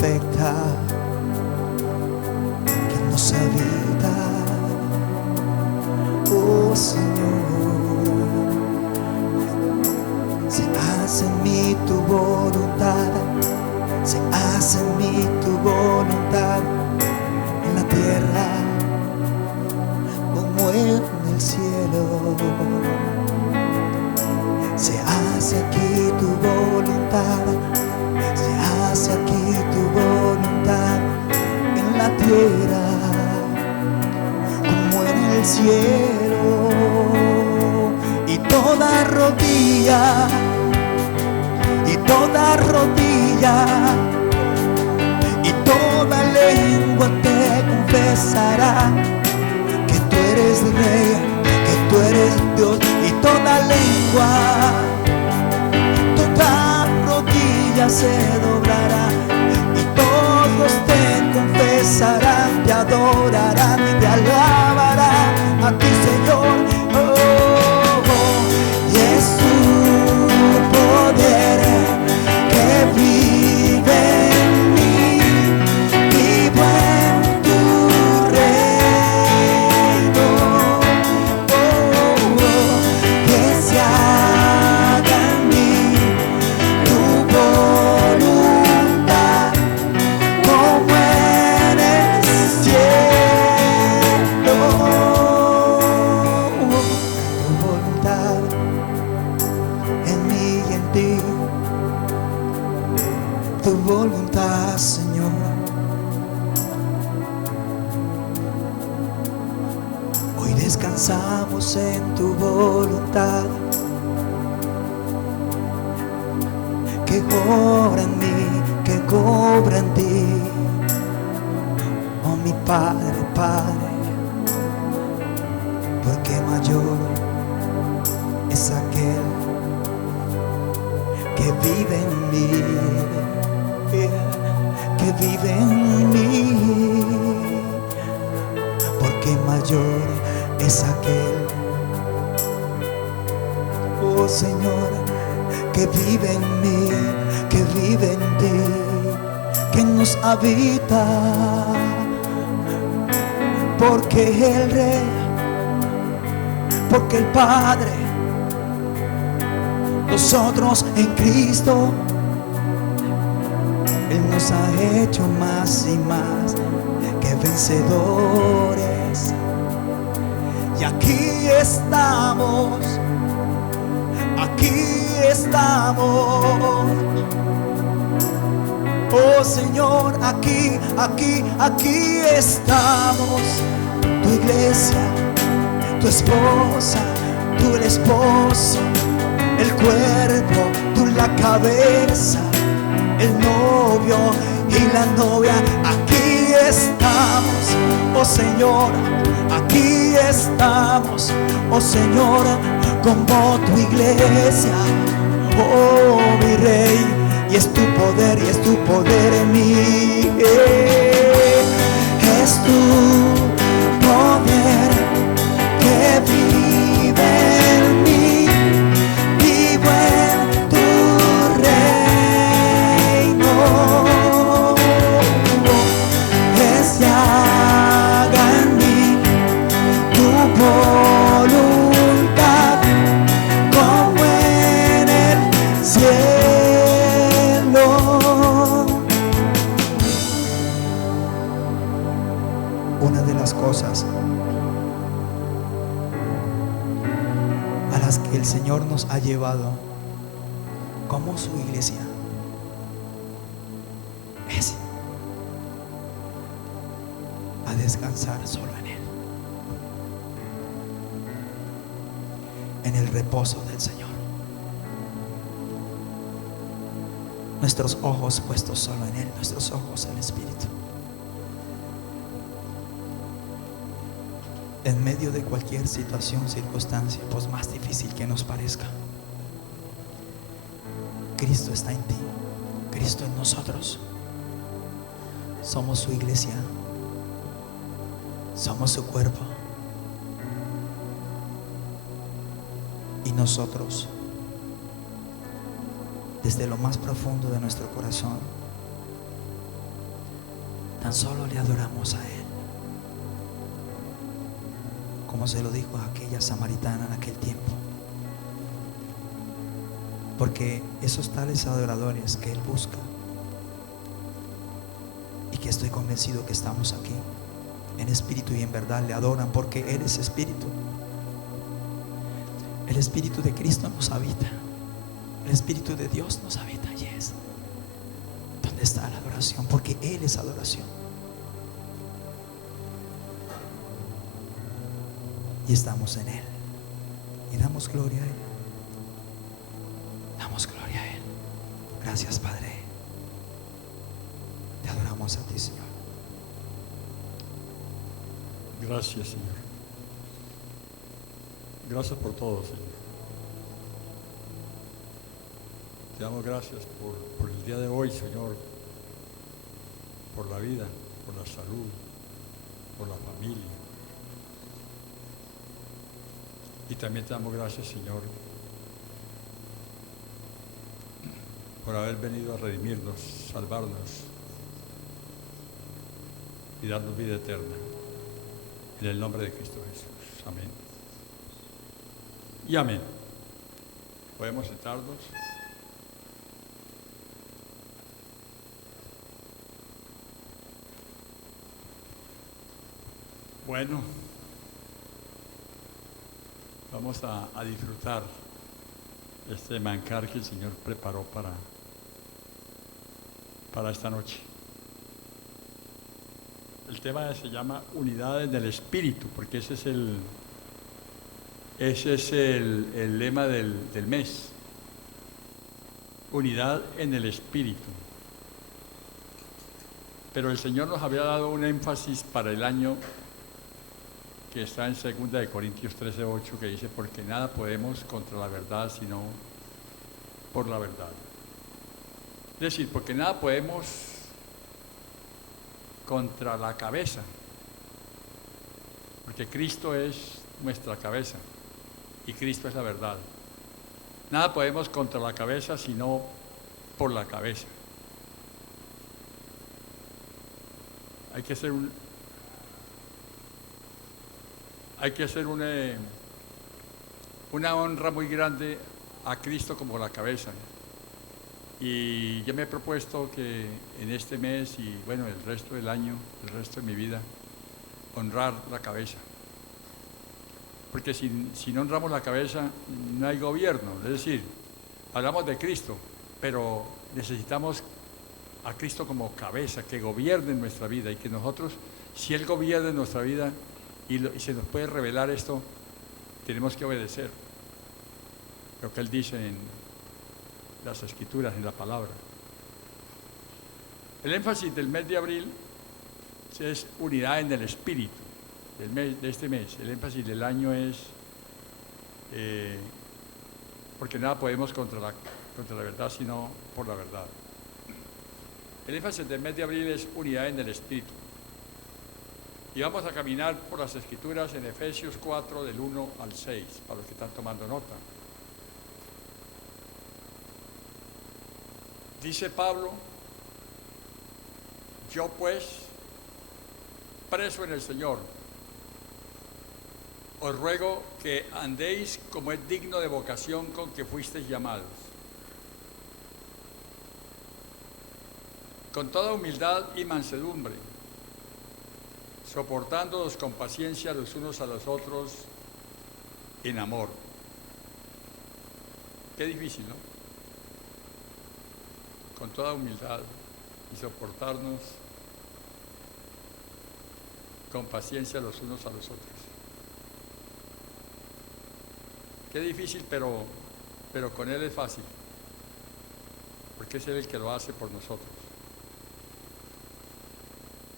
perfecta que nos habita. Oh Señor, se hace en mí tu voluntad, se hace en mí tu voluntad, en la tierra como en el cielo. Se hace aquí tu voluntad, se hace aquí tu voluntad, en la tierra como en el cielo. Y toda rodilla, y toda rodilla, y toda lengua te confesará que tú eres Rey, que tú eres Dios. Y toda lengua, toda rodilla se doblará, y todos te confesarán, te adorarán, te alabarán a ti, Señor. Y es tu poder que vive en mí, vivo en tu reino. Que se haga en mí tu voluntad, como en el cielo. Tu voluntad en mí y en ti, tu voluntad, Señor. Hoy descansamos en tu voluntad, que obra en mí, que obra en ti. Oh mi Padre, Padre, porque mayor es aquel que vive en mí, que vive en mí, porque mayor es aquel, oh Señor, que vive en mí, que vive en ti, que nos habita, porque el Rey, porque el Padre, nosotros en Cristo, Él nos ha hecho más y más que vencedores. Y aquí estamos, aquí estamos. Oh Señor, aquí, aquí, aquí estamos. Tu iglesia, tu esposa, tú el esposo, el cuerpo, tú la cabeza, el novio y la novia. Aquí estamos, oh Señor, aquí estamos, oh Señor, como tu iglesia, oh mi Rey. Y es tu poder, y es tu poder en mí, es tu poder que vive en mí, vivo en tu reino. Que se haga en mí tu voluntad, como en el cielo. Una de las cosas a las que el Señor nos ha llevado como su iglesia es a descansar solo en Él, en el reposo del Señor. Nuestros ojos puestos solo en Él, nuestros ojos en el Espíritu. En medio de cualquier situación, circunstancia, pues más difícil que nos parezca, Cristo está en ti, Cristo en nosotros. Somos su iglesia, somos su cuerpo, y nosotros, desde lo más profundo de nuestro corazón, Tan solo le adoramos a Él, como se lo dijo a aquella samaritana en aquel tiempo. Porque esos tales adoradores que Él busca, y que estoy convencido que estamos aquí, en espíritu y en verdad le adoran, porque Él es espíritu. El espíritu de Cristo nos habita, el espíritu de Dios nos habita. Y es donde está la adoración, porque Él es adoración. Y estamos en Él y damos gloria a Él. Damos gloria a Él. Gracias, Padre. Te adoramos a ti, Señor. Gracias, Señor. Gracias por todo, Señor. Te damos gracias por el día de hoy, Señor, por la vida, por la salud, por la familia. Y también te damos gracias, Señor, por haber venido a redimirnos, salvarnos y darnos vida eterna. En el nombre de Cristo Jesús. Amén. Y amén. Podemos sentarnos. Bueno, vamos a disfrutar este manjar que el Señor preparó para esta noche. El tema se llama unidad en el espíritu, porque ese es el lema del mes. Unidad en el espíritu. Pero el Señor nos había dado un énfasis para el año que está en 2 Corintios 13:8, que dice: porque nada podemos contra la verdad sino por la verdad. Es decir, porque nada podemos contra la cabeza, porque Cristo es nuestra cabeza y Cristo es la verdad. Nada podemos contra la cabeza sino por la cabeza. Hay que hacer una honra muy grande a Cristo como la cabeza. Y yo me he propuesto que en este mes y bueno, el resto del año, el resto de mi vida, honrar la cabeza. Porque si no honramos la cabeza, no hay gobierno. Es decir, hablamos de Cristo, pero necesitamos a Cristo como cabeza, que gobierne nuestra vida y que nosotros, si Él gobierna en nuestra vida y se nos puede revelar esto, tenemos que obedecer lo que Él dice en las Escrituras, en la palabra. El énfasis del mes de abril es unidad en el espíritu. De este mes, el énfasis del año es porque nada podemos contra la verdad sino por la verdad. El énfasis del mes de abril es unidad en el espíritu. Y vamos a caminar por las Escrituras en Efesios 4, del 1 al 6, para los que están tomando nota. Dice Pablo: yo pues, preso en el Señor, os ruego que andéis como es digno de vocación con que fuisteis llamados, con toda humildad y mansedumbre, soportándoos con paciencia los unos a los otros en amor. Qué difícil, ¿no? Con toda humildad y soportarnos con paciencia los unos a los otros. Qué difícil, pero con Él es fácil, porque es Él el que lo hace por nosotros.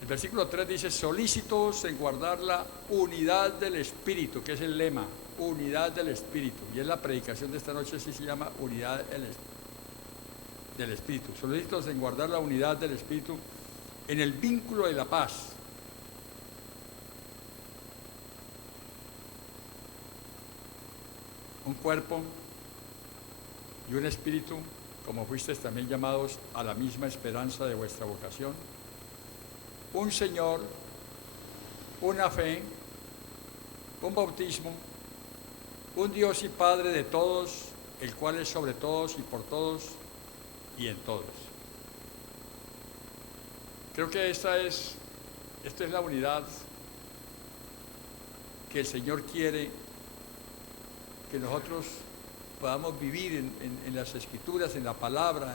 El versículo 3 dice: solícitos en guardar la unidad del Espíritu, que es el lema, unidad del Espíritu. Y es la predicación de esta noche, sí se llama unidad del Espíritu. Solícitos en guardar la unidad del Espíritu en el vínculo de la paz. Un cuerpo y un espíritu, como fuisteis también llamados a la misma esperanza de vuestra vocación. un Señor, una fe, un bautismo, un Dios y Padre de todos, el cual es sobre todos y por todos y en todos. Creo que esta es la unidad que el Señor quiere que nosotros podamos vivir en las Escrituras, en la palabra,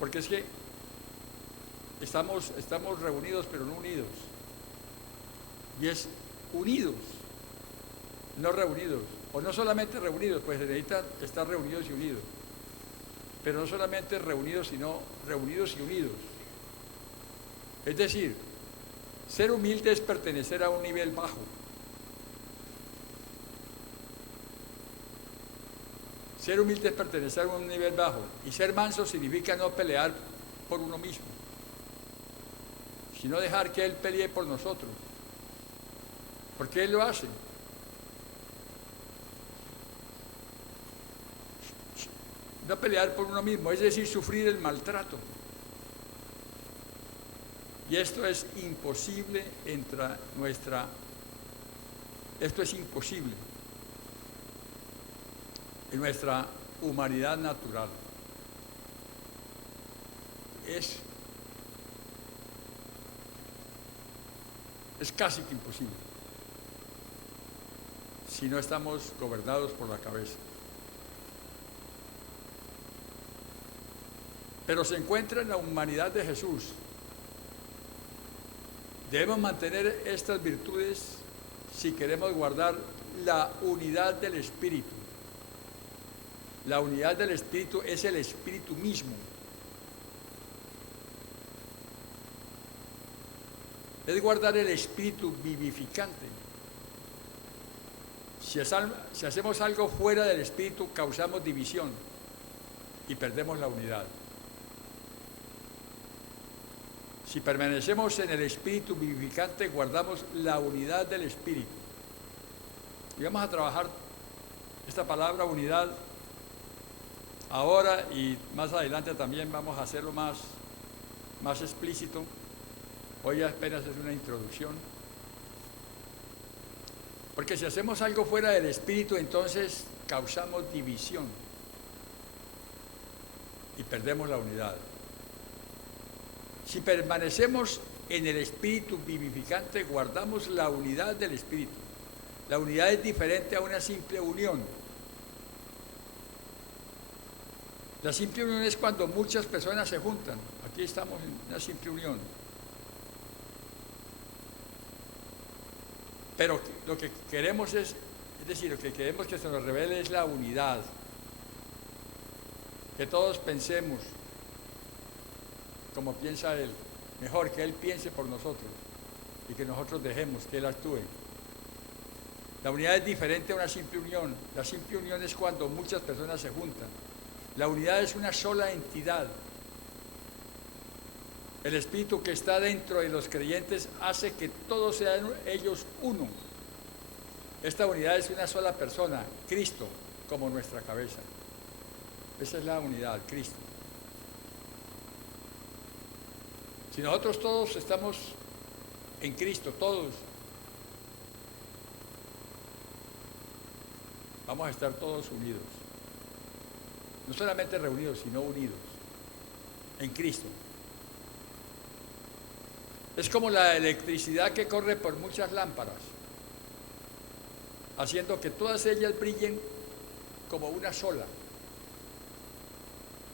porque es que estamos reunidos pero no unidos, y es unidos, no reunidos, o no solamente reunidos, pues se necesita estar reunidos y unidos, pero no solamente reunidos, sino reunidos y unidos. Es decir, ser humilde es pertenecer a un nivel bajo. Ser humilde es pertenecer a un nivel bajo, y ser manso significa no pelear por uno mismo, sino dejar que Él pelee por nosotros, porque Él lo hace. No pelear por uno mismo, es decir, sufrir el maltrato. Y esto es imposible esto es imposible en nuestra humanidad natural. Es casi que imposible si no estamos gobernados por la cabeza. Pero se encuentra en la humanidad de Jesús. Debemos mantener estas virtudes si queremos guardar la unidad del Espíritu. La unidad del Espíritu es el Espíritu mismo. Es guardar el Espíritu vivificante. Si hacemos algo fuera del Espíritu, causamos división y perdemos la unidad. Si permanecemos en el Espíritu vivificante, guardamos la unidad del Espíritu. Y vamos a trabajar esta palabra unidad ahora, y más adelante también vamos a hacerlo más explícito. Hoy apenas es una introducción. Porque si hacemos algo fuera del Espíritu, entonces causamos división y perdemos la unidad. Si permanecemos en el Espíritu vivificante, guardamos la unidad del Espíritu. La unidad es diferente a una simple unión. La simple unión es cuando muchas personas se juntan. Aquí estamos en una simple unión. Pero lo que queremos es decir, lo que queremos que se nos revele es la unidad. Que todos pensemos como piensa Él, mejor que Él piense por nosotros y que nosotros dejemos que Él actúe. La unidad es diferente a una simple unión. La simple unión es cuando muchas personas se juntan. La unidad es una sola entidad. El Espíritu que está dentro de los creyentes hace que todos sean ellos uno. Esta unidad es una sola persona, Cristo, como nuestra cabeza. Esa es la unidad, Cristo. Si nosotros todos estamos en Cristo, todos, vamos a estar todos unidos. No solamente reunidos, sino unidos en Cristo. Es como la electricidad que corre por muchas lámparas, haciendo que todas ellas brillen como una sola.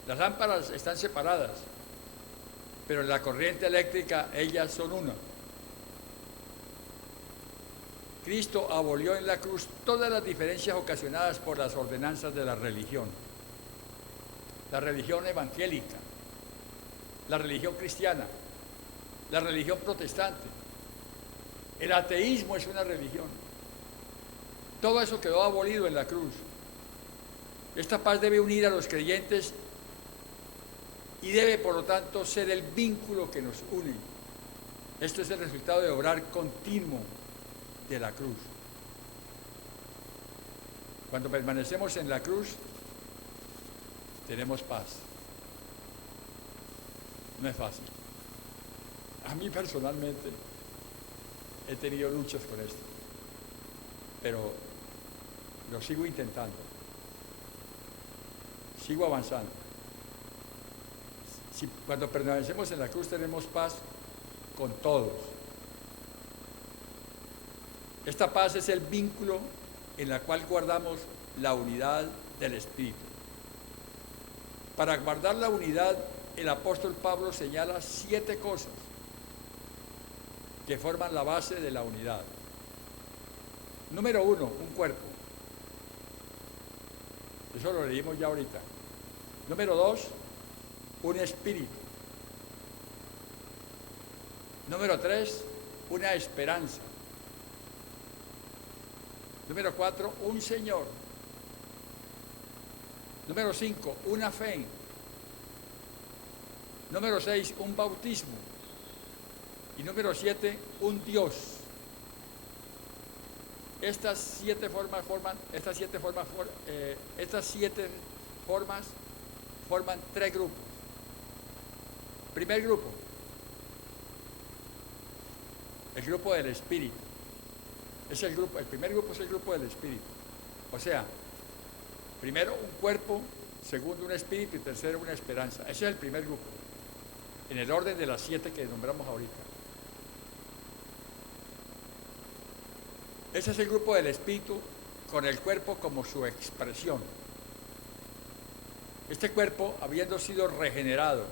Las lámparas están separadas, pero en la corriente eléctrica ellas son una. Cristo abolió en la cruz todas las diferencias ocasionadas por las ordenanzas de la religión evangélica, la religión cristiana, la religión protestante. El ateísmo es una religión. Todo eso quedó abolido en la cruz. Esta paz debe unir a los creyentes y debe, por lo tanto, ser el vínculo que nos une. Esto es el resultado de obrar continuo de la cruz. Cuando permanecemos en la cruz, tenemos paz. No es fácil. A mí personalmente he tenido luchas con esto, pero lo sigo intentando, sigo avanzando. Cuando permanecemos en la cruz tenemos paz con todos. Esta paz es el vínculo en el cual guardamos la unidad del Espíritu. Para guardar la unidad, el apóstol Pablo señala 7 cosas que forman la base de la unidad. Número 1, un cuerpo. Eso lo leímos ya ahorita. Número 2, un espíritu. Número 3, una esperanza. Número 4, un Señor. Número 5, una fe. Número 6, un bautismo. Y número 7, un Dios. Estas siete formas forman 3 grupos. Primer grupo, el grupo del Espíritu. El primer grupo es el grupo del Espíritu. O sea, primero un cuerpo, segundo un espíritu y tercero una esperanza. Ese es el primer grupo, en el orden de las 7 que nombramos ahorita. Ese es el grupo del Espíritu con el cuerpo como su expresión. Este cuerpo, habiendo sido regenerado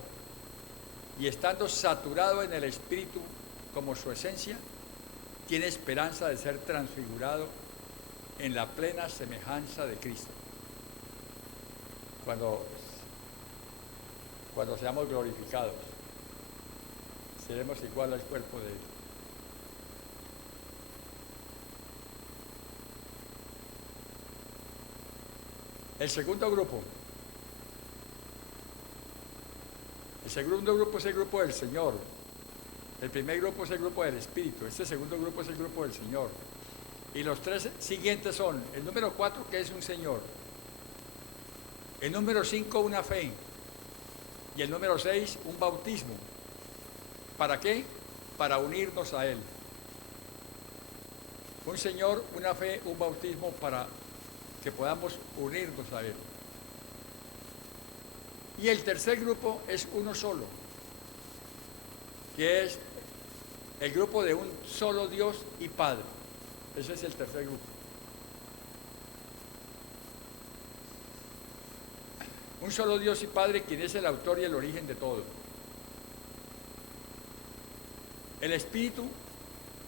y estando saturado en el Espíritu como su esencia, tiene esperanza de ser transfigurado en la plena semejanza de Cristo. Cuando seamos glorificados, seremos igual al cuerpo de Él. El segundo grupo es el grupo del Señor. El primer grupo es el grupo del Espíritu. Este segundo grupo es el grupo del Señor. Y los 3 siguientes son: el número 4, que es un Señor; el número 5, una fe; y el número 6, un bautismo. ¿Para qué? Para unirnos a Él. Un Señor, una fe, un bautismo para que podamos unirnos a Él. Y el tercer grupo es uno solo, que es el grupo de un solo Dios y Padre. Ese es el tercer grupo. Un solo Dios y Padre, quien es el autor y el origen de todo. El Espíritu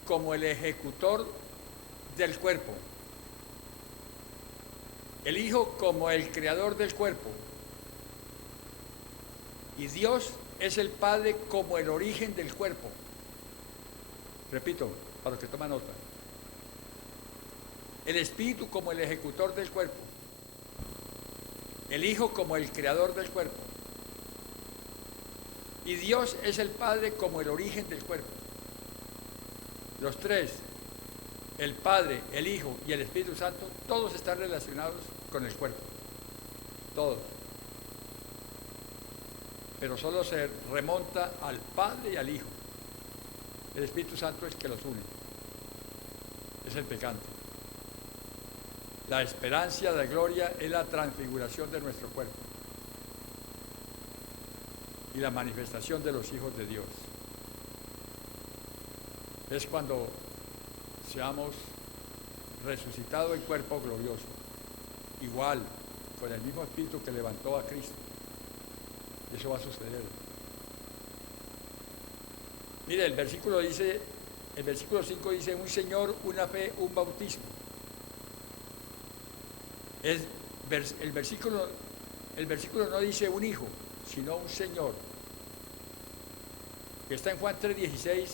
como el ejecutor del cuerpo. El Hijo como el creador del cuerpo. Y Dios es el Padre como el origen del cuerpo. Repito, para los que toman nota. El Espíritu como el ejecutor del cuerpo. El Hijo como el creador del cuerpo. Y Dios es el Padre como el origen del cuerpo. Los 3, el Padre, el Hijo y el Espíritu Santo, todos están relacionados con el cuerpo. Todos. Pero solo se remonta al Padre y al Hijo. El Espíritu Santo es el que los une. Es el pecado. La esperanza de gloria es la transfiguración de nuestro cuerpo y la manifestación de los hijos de Dios. Es cuando seamos resucitados en cuerpo glorioso, igual, con el mismo Espíritu que levantó a Cristo. Eso va a suceder. Mire, el versículo 5 dice: un Señor, una fe, un bautismo. El versículo no dice un hijo, sino un Señor. Que está en Juan 3:16,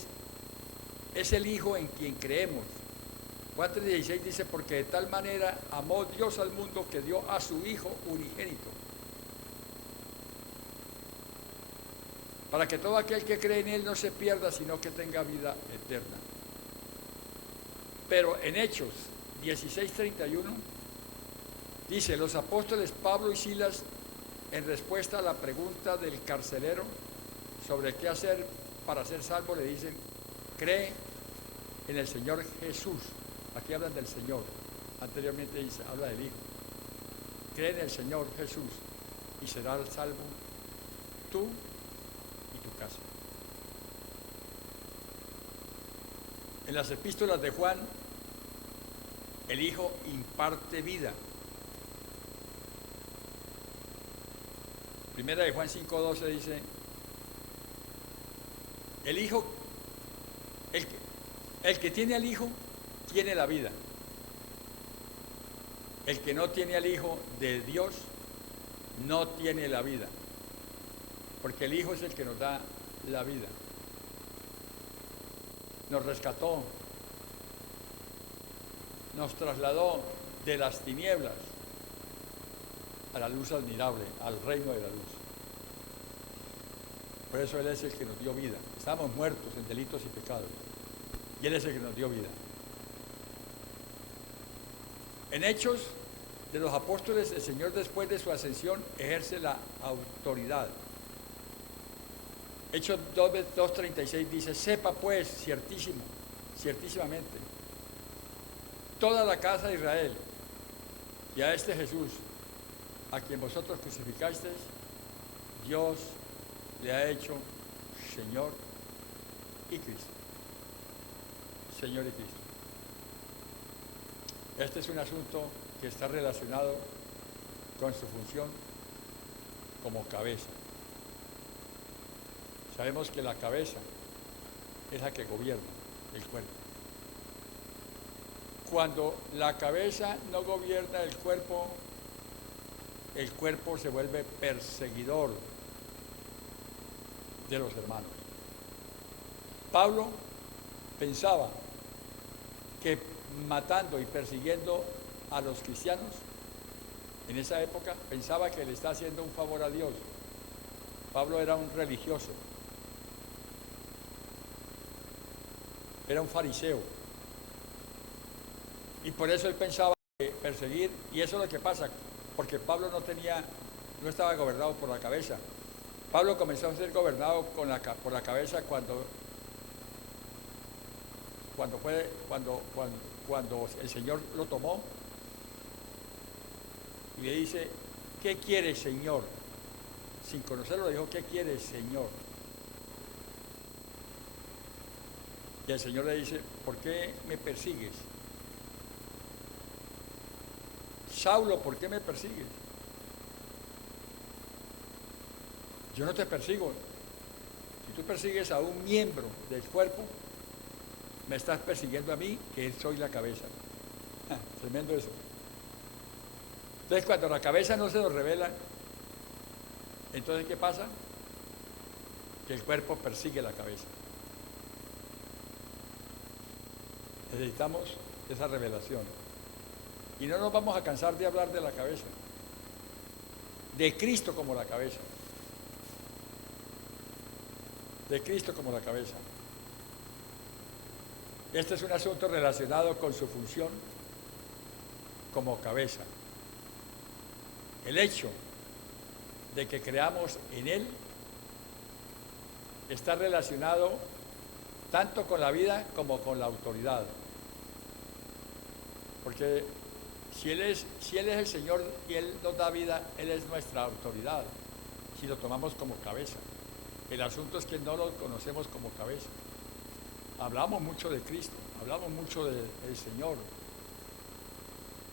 es el Hijo en quien creemos. Juan 3:16 dice: porque de tal manera amó Dios al mundo que dio a su Hijo unigénito, para que todo aquel que cree en Él no se pierda, sino que tenga vida eterna. Pero en Hechos 16:31 dice: los apóstoles Pablo y Silas, en respuesta a la pregunta del carcelero sobre qué hacer para ser salvo le dicen, cree en el Señor Jesús. Aquí hablan del Señor. Anteriormente habla del Hijo. Cree en el Señor Jesús y serás salvo tú y tu casa. En las epístolas de Juan, el Hijo imparte vida. Primera de Juan 5:12 dice, el Hijo, el que tiene al Hijo, tiene la vida. El que no tiene al Hijo de Dios, no tiene la vida. Porque el Hijo es el que nos da la vida. Nos rescató, nos trasladó de las tinieblas a la luz admirable, al reino de la luz. Por eso Él es el que nos dio vida. Estábamos muertos en delitos y pecados, y Él es el que nos dio vida. En Hechos de los Apóstoles, el Señor después de su ascensión ejerce la autoridad. Hechos 2:36 dice, sepa pues ciertísimamente, toda la casa de Israel, y a este Jesús, a quien vosotros crucificasteis, Dios le ha hecho Señor y Cristo. Señor y Cristo. Este es un asunto que está relacionado con su función como cabeza. Sabemos que la cabeza es la que gobierna el cuerpo. Cuando la cabeza no gobierna el cuerpo se vuelve perseguidor de los hermanos. Pablo pensaba que matando y persiguiendo a los cristianos en esa época, pensaba que le está haciendo un favor a Dios. Pablo era un religioso, era un fariseo, y por eso él pensaba que perseguir, y eso es lo que pasa, porque Pablo no estaba gobernado por la cabeza. Pablo comenzó a ser gobernado por la cabeza cuando el Señor lo tomó y le dice, ¿qué quieres, Señor? Sin conocerlo le dijo, ¿qué quieres, Señor? Y el Señor le dice, ¿por qué me persigues? Saulo, ¿por qué me persigues? Yo no te persigo. Si tú persigues a un miembro del cuerpo, me estás persiguiendo a mí, que soy la cabeza. Tremendo eso. Entonces, cuando la cabeza no se nos revela, entonces, ¿qué pasa? Que el cuerpo persigue la cabeza. Necesitamos esa revelación. Y no nos vamos a cansar de hablar de la cabeza, de Cristo como la cabeza. De Cristo como la cabeza. Este es un asunto relacionado con su función como cabeza. El hecho de que creamos en Él está relacionado tanto con la vida como con la autoridad. Porque si Él es el Señor y Él nos da vida, Él es nuestra autoridad, si lo tomamos como cabeza. El asunto es que no lo conocemos como cabeza. Hablamos mucho de Cristo, hablamos mucho del Señor,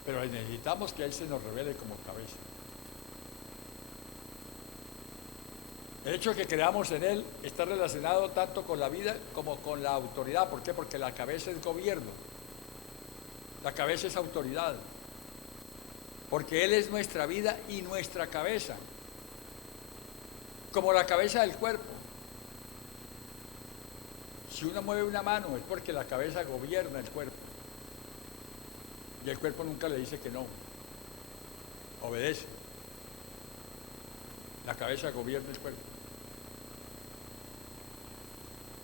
pero necesitamos que Él se nos revele como cabeza. El hecho de que creamos en Él está relacionado tanto con la vida como con la autoridad. ¿Por qué? Porque la cabeza es gobierno, la cabeza es autoridad, porque Él es nuestra vida y nuestra cabeza, como la cabeza del cuerpo. Si uno mueve una mano es porque la cabeza gobierna el cuerpo, y el cuerpo nunca le dice que no, obedece. La cabeza gobierna el cuerpo.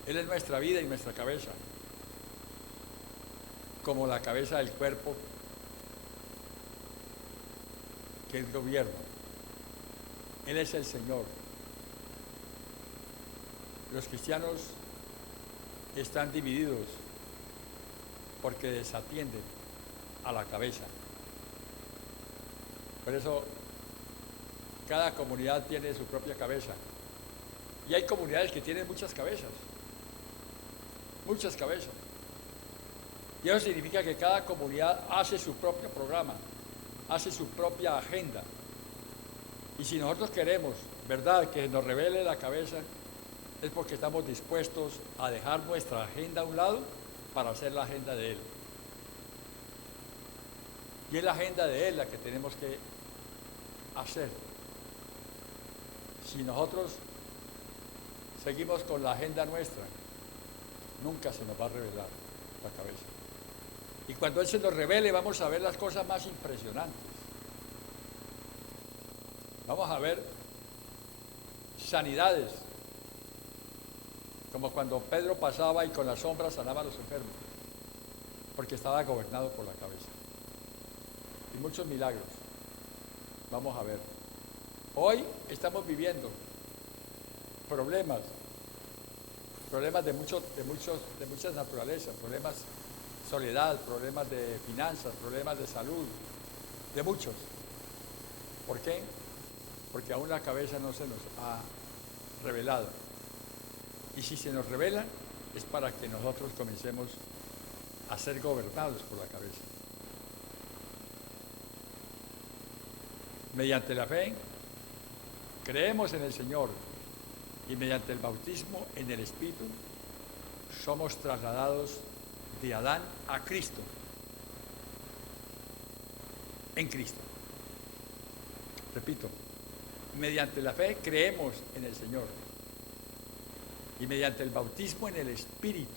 Él es nuestra vida y nuestra cabeza, como la cabeza del cuerpo, que es gobierno. Él es el Señor. los cristianos están divididos porque desatienden a la cabeza. Por eso cada comunidad tiene su propia cabeza. Y hay comunidades que tienen muchas cabezas. Muchas cabezas. Y eso significa que cada comunidad hace su propio programa, hace su propia agenda. Y si nosotros queremos, ¿verdad?, que nos revele la cabeza, es porque estamos dispuestos a dejar nuestra agenda a un lado para hacer la agenda de Él. Y es la agenda de Él la que tenemos que hacer. Si nosotros seguimos con la agenda nuestra, nunca se nos va a revelar la cabeza. Y cuando Él se nos revele, vamos a ver las cosas más impresionantes. Vamos a ver sanidades, como cuando Pedro pasaba y con la sombra sanaba a los enfermos, porque estaba gobernado por la cabeza. Y muchos milagros. Vamos a ver. Hoy estamos viviendo problemas de muchas naturalezas, problemas de soledad, problemas de finanzas, problemas de salud, de muchos. ¿Por qué? Porque aún la cabeza no se nos ha revelado. Y si se nos revela, es para que nosotros comencemos a ser gobernados por la cabeza. Mediante la fe, creemos en el Señor y mediante el bautismo en el Espíritu, somos trasladados de Adán a Cristo. En Cristo. Repito, mediante la fe creemos en el Señor y mediante el bautismo en el Espíritu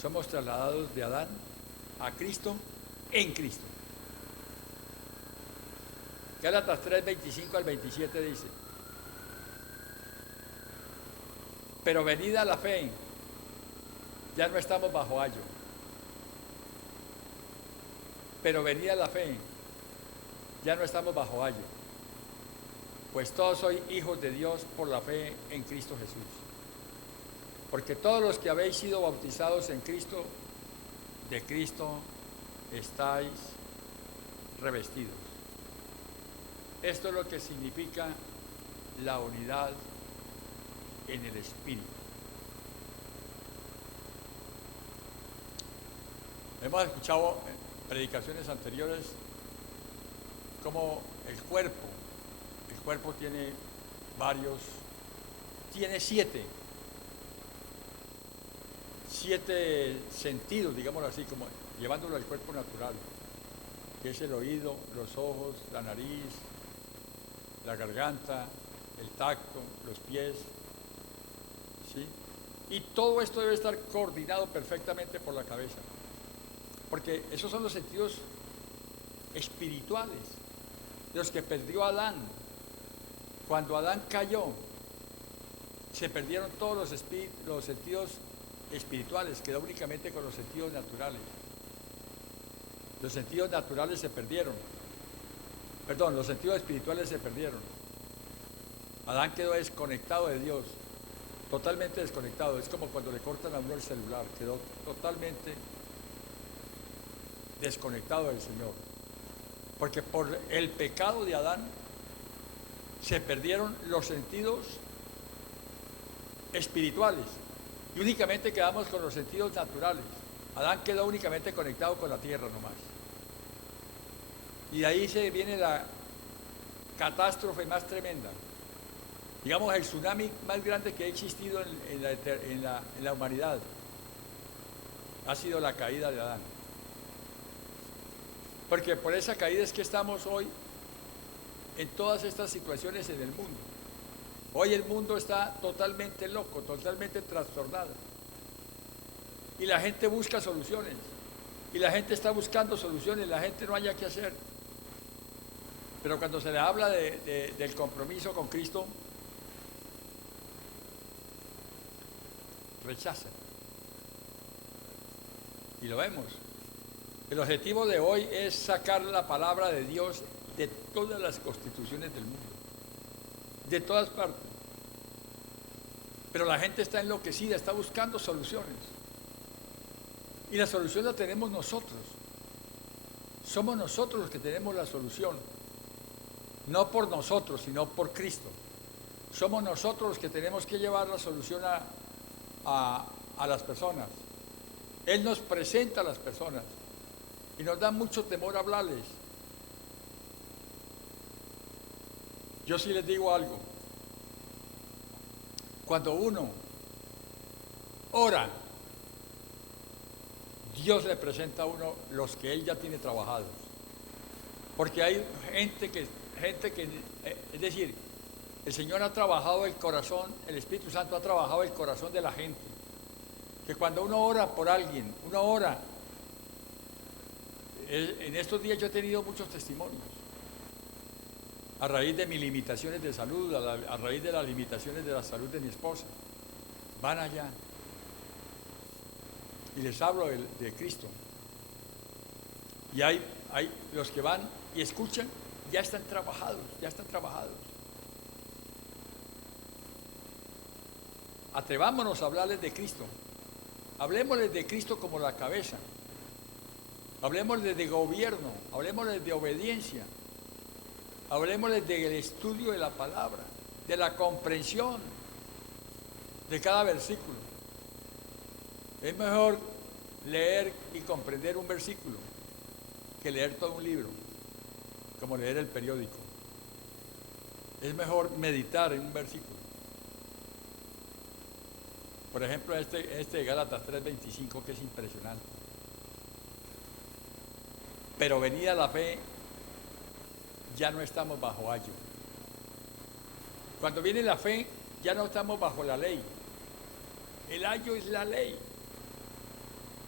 somos trasladados de Adán a Cristo en Cristo. Gálatas 3, 25 al 27 dice: pero venida la fe, ya no estamos bajo ayo. Pero venida la fe, ya no estamos bajo ayo. Pues todos sois hijos de Dios por la fe en Cristo Jesús. Porque todos los que habéis sido bautizados en Cristo, de Cristo estáis revestidos. Esto es lo que significa la unidad en el Espíritu. Hemos escuchado en predicaciones anteriores cómo el cuerpo tiene siete sentidos, digámoslo así, como llevándolo al cuerpo natural, que es el oído, los ojos, la nariz, la garganta, el tacto, los pies, ¿sí? Y todo esto debe estar coordinado perfectamente por la cabeza, porque esos son los sentidos espirituales, los que perdió Adán. Cuando Adán cayó, se perdieron todos los sentidos espirituales, quedó únicamente con los sentidos naturales. Los sentidos naturales se perdieron. Perdón, los sentidos espirituales se perdieron. Adán quedó desconectado de Dios, totalmente desconectado. Es como cuando le cortan a uno el celular, quedó totalmente desconectado del Señor. Porque por el pecado de Adán se perdieron los sentidos espirituales y únicamente quedamos con los sentidos naturales. Adán quedó únicamente conectado con la tierra nomás. Y de ahí se viene la catástrofe más tremenda. Digamos, el tsunami más grande que ha existido en la humanidad ha sido la caída de Adán. Porque por esa caída es que estamos hoy en todas estas situaciones en el mundo. Hoy el mundo está totalmente loco, totalmente trastornado. Y la gente busca soluciones. Y la gente está buscando soluciones, la gente no haya qué hacer. Pero cuando se le habla del compromiso con Cristo, rechazan. Y lo vemos. El objetivo de hoy es sacar la palabra de Dios de todas las constituciones del mundo, de todas partes. Pero la gente está enloquecida, está buscando soluciones. Y la solución la tenemos nosotros. Somos nosotros los que tenemos la solución. No por nosotros, sino por Cristo. Somos nosotros los que tenemos que llevar la solución a las personas. Él nos presenta a las personas y nos da mucho temor hablarles. Yo sí les digo algo. Cuando uno ora, Dios le presenta a uno los que Él ya tiene trabajados. Porque hay gente que, es decir, el Señor ha trabajado el corazón, el Espíritu Santo ha trabajado el corazón de la gente. Que cuando uno ora por alguien, uno ora. En estos días yo he tenido muchos testimonios. A raíz de mis limitaciones de salud, a raíz de las limitaciones de la salud de mi esposa. Van allá. Y les hablo de Cristo. Y hay los que van y escuchan, ya están trabajados, ya están trabajados. Atrevámonos a hablarles de Cristo. Hablemosles de Cristo como la cabeza. Hablemosles de gobierno, hablemosles de obediencia. Hablemosles del estudio de la palabra, de la comprensión de cada versículo. Es mejor leer y comprender un versículo que leer todo un libro, como leer el periódico. Es mejor meditar en un versículo. Por ejemplo, este de Gálatas 3:25, que es impresionante. Pero venida la fe, ya no estamos bajo ayo. Cuando viene la fe, ya no estamos bajo la ley. El ayo es la ley.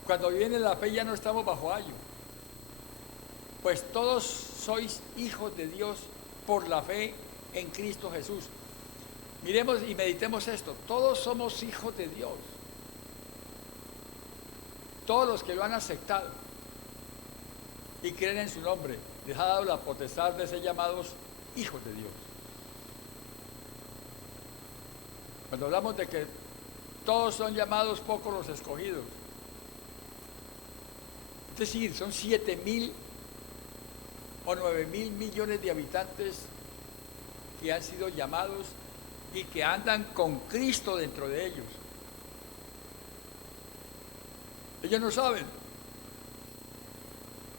Cuando viene la fe, ya no estamos bajo ayo. Pues todos sois hijos de Dios por la fe en Cristo Jesús. Miremos y meditemos esto. Todos somos hijos de Dios. Todos los que lo han aceptado y creen en su nombre, les ha dado la potestad de ser llamados hijos de Dios. Cuando hablamos de que todos son llamados, pocos los escogidos. Es decir, son 7.000 o 9.000 millones de habitantes que han sido llamados y que andan con Cristo dentro de ellos. Ellos no saben.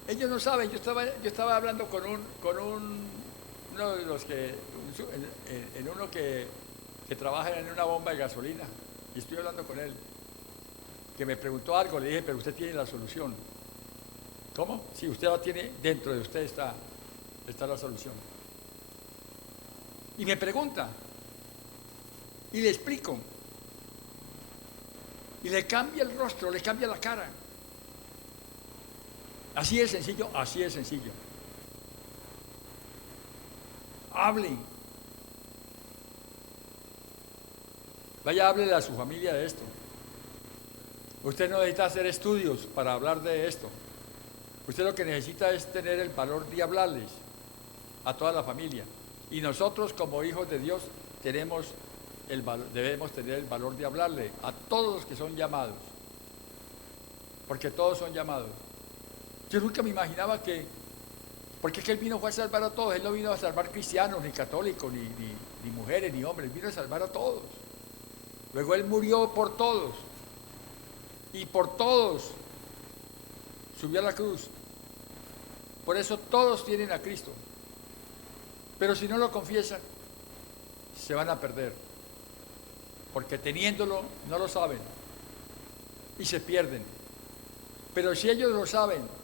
Ellos no saben. Yo estaba hablando con uno de los que trabaja en una bomba de gasolina, y estoy hablando con él, que me preguntó algo. Le dije, pero usted tiene la solución. ¿Cómo? Sí, usted la tiene, dentro de usted está la solución. Y me pregunta, y le explico, y le cambia el rostro, le cambia la cara. Así es sencillo, así es sencillo. Hablen. Vaya, háblele a su familia de esto. Usted no necesita hacer estudios para hablar de esto. Usted lo que necesita es tener el valor de hablarles a toda la familia. Y nosotros, como hijos de Dios, debemos tener el valor de hablarle a todos los que son llamados. Porque todos son llamados. Yo nunca me imaginaba porque es que Él vino fue a salvar a todos. Él no vino a salvar cristianos, ni católicos, ni mujeres, ni hombres. Él vino a salvar a todos. Luego Él murió por todos. Y por todos subió a la cruz. Por eso todos tienen a Cristo. Pero si no lo confiesan, se van a perder. Porque teniéndolo, no lo saben. Y se pierden. Pero si ellos lo saben,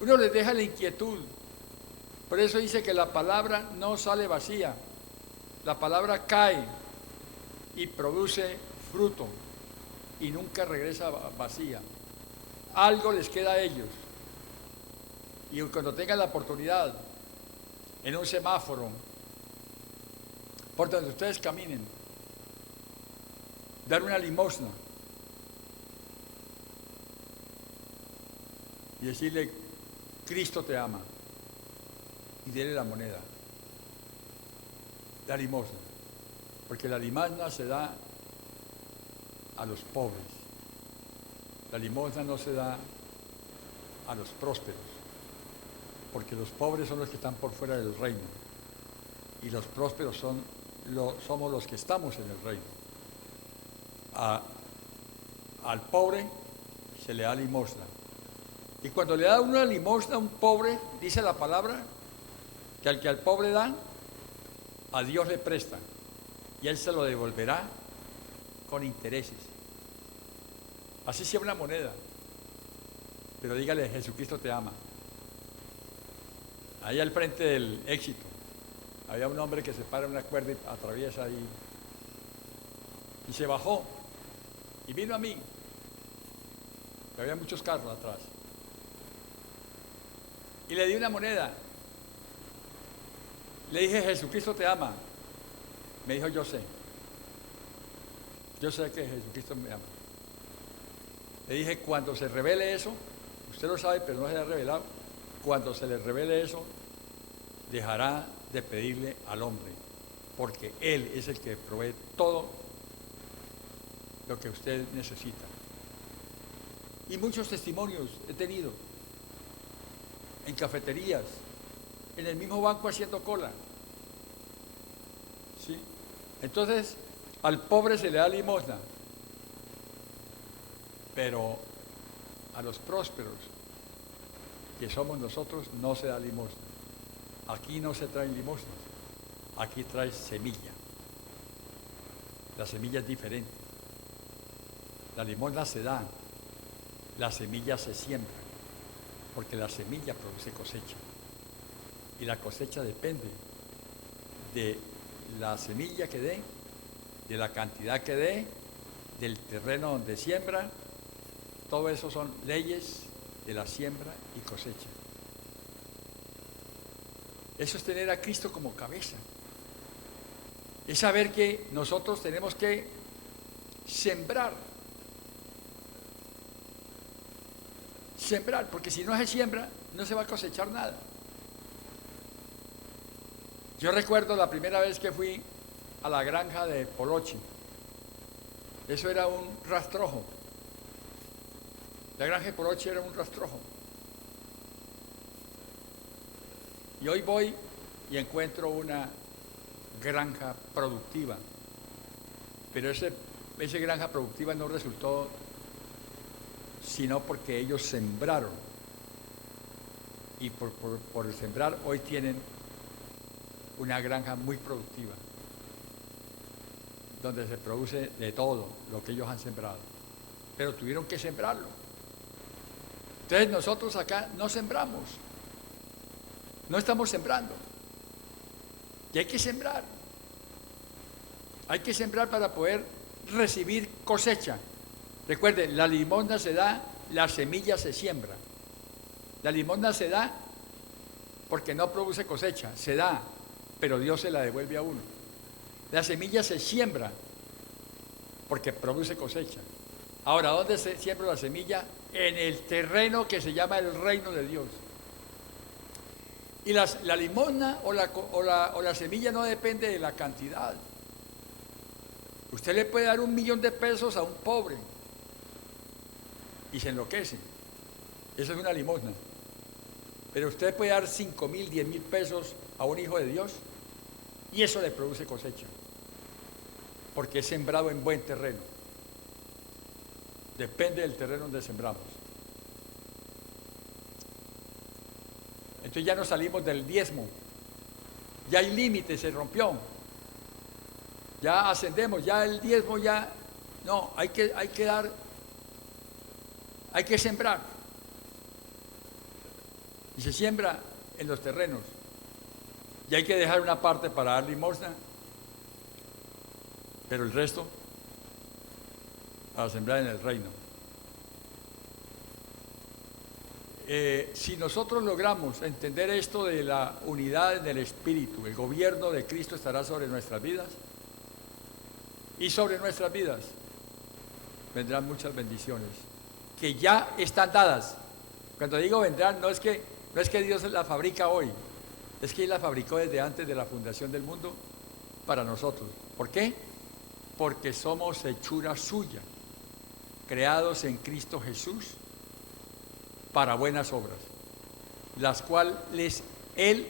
uno les deja la inquietud. Por eso dice que la palabra no sale vacía. La palabra cae y produce fruto. Y nunca regresa vacía. Algo les queda a ellos. Y cuando tengan la oportunidad, en un semáforo, por donde ustedes caminen, dar una limosna y decirle, Cristo te ama, y dele la moneda, la limosna, porque la limosna se da a los pobres. La limosna no se da a los prósperos, porque los pobres son los que están por fuera del reino y los prósperos somos los que estamos en el reino. Al pobre se le da limosna. Y cuando le da una limosna a un pobre, dice la palabra, que al pobre da, a Dios le presta, y Él se lo devolverá con intereses. Así sea una moneda, pero dígale, Jesucristo te ama. Ahí al frente del Éxito, había un hombre que se para en una cuerda y atraviesa ahí, y se bajó, y vino a mí. Había muchos carros atrás. Y le di una moneda. Le dije, Jesucristo te ama. Me dijo, yo sé. Yo sé que Jesucristo me ama. Le dije, cuando se revele eso, usted lo sabe, pero no se le ha revelado. Cuando se le revele eso, dejará de pedirle al hombre, porque Él es el que provee todo lo que usted necesita. Y muchos testimonios he tenido en cafeterías, en el mismo banco haciendo cola. ¿Sí? Entonces, al pobre se le da limosna, pero a los prósperos, que somos nosotros, no se da limosna. Aquí no se traen limosnas, aquí trae semilla. La semilla es diferente. La limosna se da, la semilla se siembra, porque la semilla produce cosecha. Y la cosecha depende de la semilla que dé, de la cantidad que dé, del terreno donde siembra. Todo eso son leyes de la siembra y cosecha. Eso es tener a Cristo como cabeza. Es saber que nosotros tenemos que sembrar. Sembrar, porque si no se siembra, no se va a cosechar nada. Yo recuerdo la primera vez que fui a la granja de Polochi. Eso era un rastrojo. La granja de Polochi era un rastrojo. Y hoy voy y encuentro una granja productiva. Pero esa granja productiva no resultó sino porque ellos sembraron. Y por el sembrar hoy tienen una granja muy productiva, donde se produce de todo lo que ellos han sembrado. Pero tuvieron que sembrarlo. Entonces nosotros acá no sembramos. No estamos sembrando. Y hay que sembrar. Hay que sembrar para poder recibir cosecha. Recuerden, la limosna se da, la semilla se siembra. La limosna se da porque no produce cosecha, se da, pero Dios se la devuelve a uno. La semilla se siembra porque produce cosecha. Ahora, ¿dónde se siembra la semilla? En el terreno que se llama el reino de Dios. Y la limosna o la semilla no depende de la cantidad. Usted le puede dar 1.000.000 de pesos a un pobre y se enloquece. Eso es una limosna. Pero usted puede dar 5.000, 10.000 pesos a un hijo de Dios y eso le produce cosecha, porque es sembrado en buen terreno. Depende del terreno donde sembramos. Entonces ya nos salimos del diezmo. Ya hay límite, se rompió. Ya ascendemos, ya el diezmo ya... No, hay que dar, hay que sembrar. Y se siembra en los terrenos. Y hay que dejar una parte para dar limosna, pero el resto para sembrar en el reino. Si nosotros logramos entender esto de la unidad del Espíritu, el gobierno de Cristo estará sobre nuestras vidas, y sobre nuestras vidas vendrán muchas bendiciones que ya están dadas. Cuando digo vendrán, no es que Dios las fabrica hoy, es que Él las fabricó desde antes de la fundación del mundo para nosotros. ¿Por qué? Porque somos hechura suya, creados en Cristo Jesús para buenas obras, las cuales Él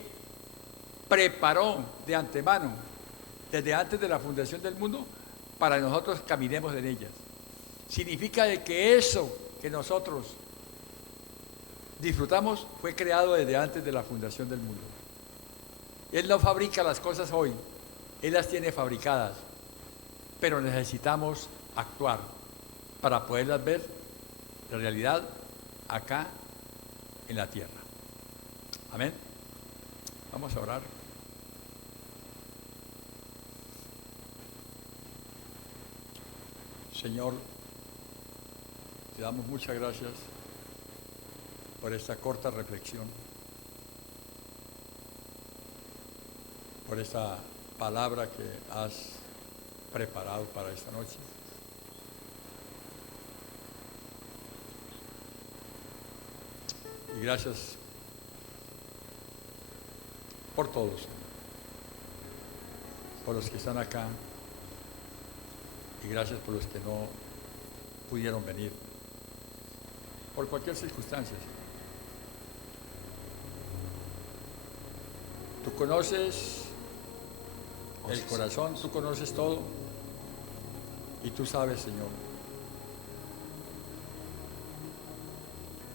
preparó de antemano, desde antes de la fundación del mundo, para que nosotros caminemos en ellas. Significa de que eso que nosotros disfrutamos fue creado desde antes de la fundación del mundo. Él no fabrica las cosas hoy, Él las tiene fabricadas, pero necesitamos actuar para poderlas ver de realidad acá en la tierra. Amén. Vamos a orar. Señor, te damos muchas gracias por esta corta reflexión, por esta palabra que has preparado para esta noche. Y gracias por todos, por los que están acá, y gracias por los que no pudieron venir, por cualquier circunstancia. Tú conoces el corazón, tú conoces todo, y tú sabes, Señor,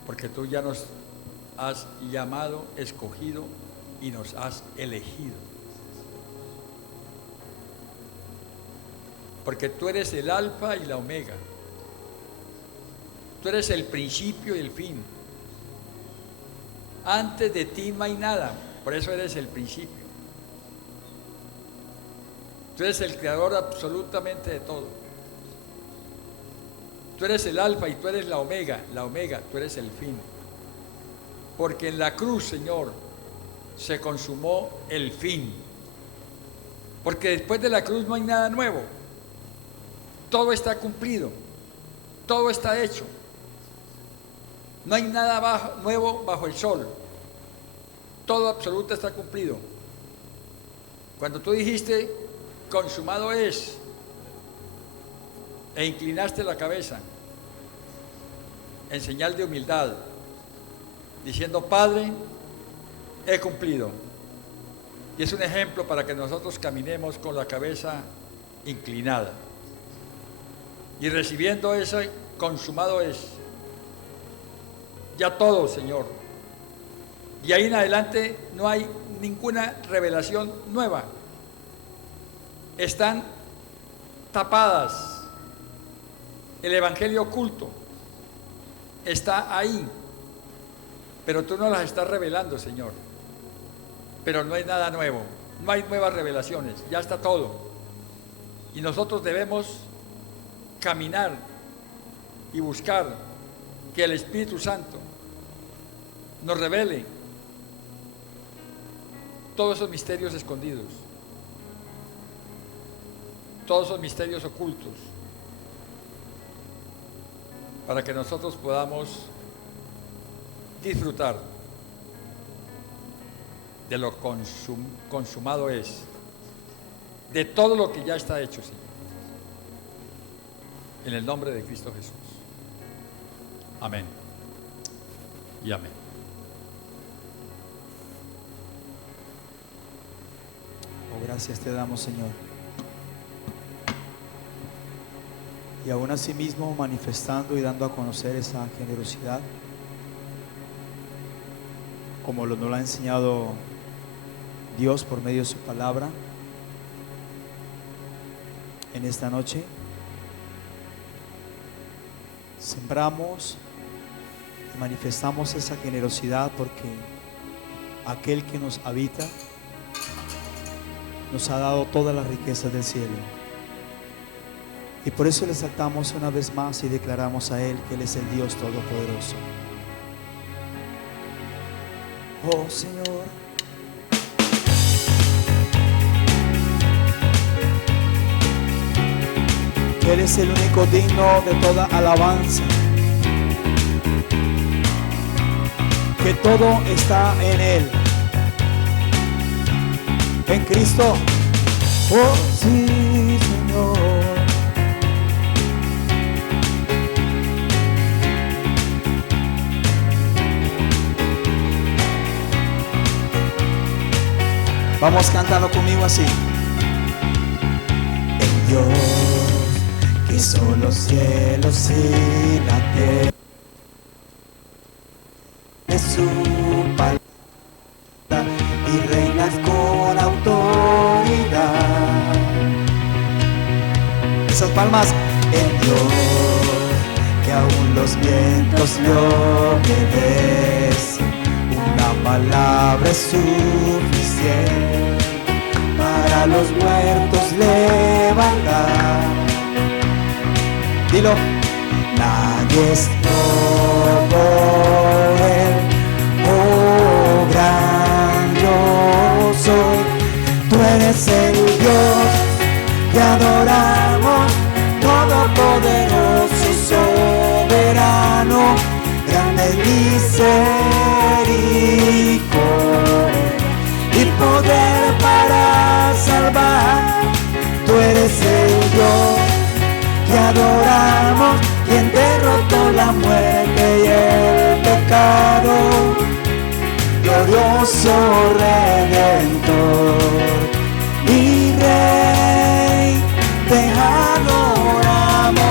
porque tú ya nos has llamado, escogido y nos has elegido. Porque tú eres el alfa y la omega. Tú eres el principio y el fin. Antes de ti no hay nada, por eso eres el principio. Tú eres el creador absolutamente de todo. Tú eres el alfa y tú eres la omega, tú eres el fin. Porque en la cruz, Señor, se consumó el fin. Porque después de la cruz no hay nada nuevo. Todo está cumplido, todo está hecho. No hay nada nuevo bajo el sol. Todo absoluto está cumplido. Cuando tú dijiste, consumado es, e inclinaste la cabeza en señal de humildad, diciendo, Padre, he cumplido. Y es un ejemplo para que nosotros caminemos con la cabeza inclinada y recibiendo ese consumado es. Ya todo, Señor. Y ahí en adelante no hay ninguna revelación nueva. Están tapadas. El evangelio oculto está ahí, pero tú no las estás revelando, Señor. Pero no hay nada nuevo, no hay nuevas revelaciones, ya está todo. Y nosotros debemos caminar y buscar que el Espíritu Santo nos revele todos esos misterios escondidos, todos esos misterios ocultos, para que nosotros podamos disfrutar de lo consumado es, de todo lo que ya está hecho, Señor. En el nombre de Cristo Jesús. Amén y amén. Oh, gracias te damos, Señor. Y aún así mismo manifestando y dando a conocer esa generosidad, como nos lo ha enseñado Dios por medio de su palabra en esta noche. Sembramos y manifestamos esa generosidad porque aquel que nos habita nos ha dado todas las riquezas del cielo. Y por eso le exaltamos una vez más y declaramos a Él que Él es el Dios Todopoderoso. Oh Señor, Él es el único digno de toda alabanza, que todo está en Él, en Cristo. Oh sí, Señor, Vamos cantando conmigo así. El Dios que hizo los cielos y la tierra, es su palabra y reinas con autoridad. Esas palmas. El Dios que aún los vientos le obedecen, una palabra es suficiente para los muertos levantar. Dilo. Nadie es como Él, oh gran yo soy. Tú eres el Dios que adoramos, todopoderoso, soberano, grande misericordia y poder para salvar. Tú eres el Dios que adoramos, quien derrotó la muerte y el pecado, glorioso Redentor y Rey, te adoramos,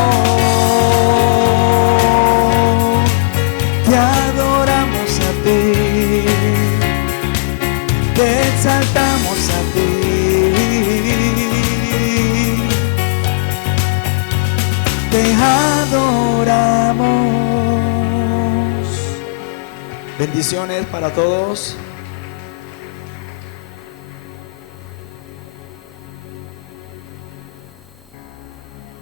te adoramos a ti, te exaltamos a ti. Te adoramos. Bendiciones para todos.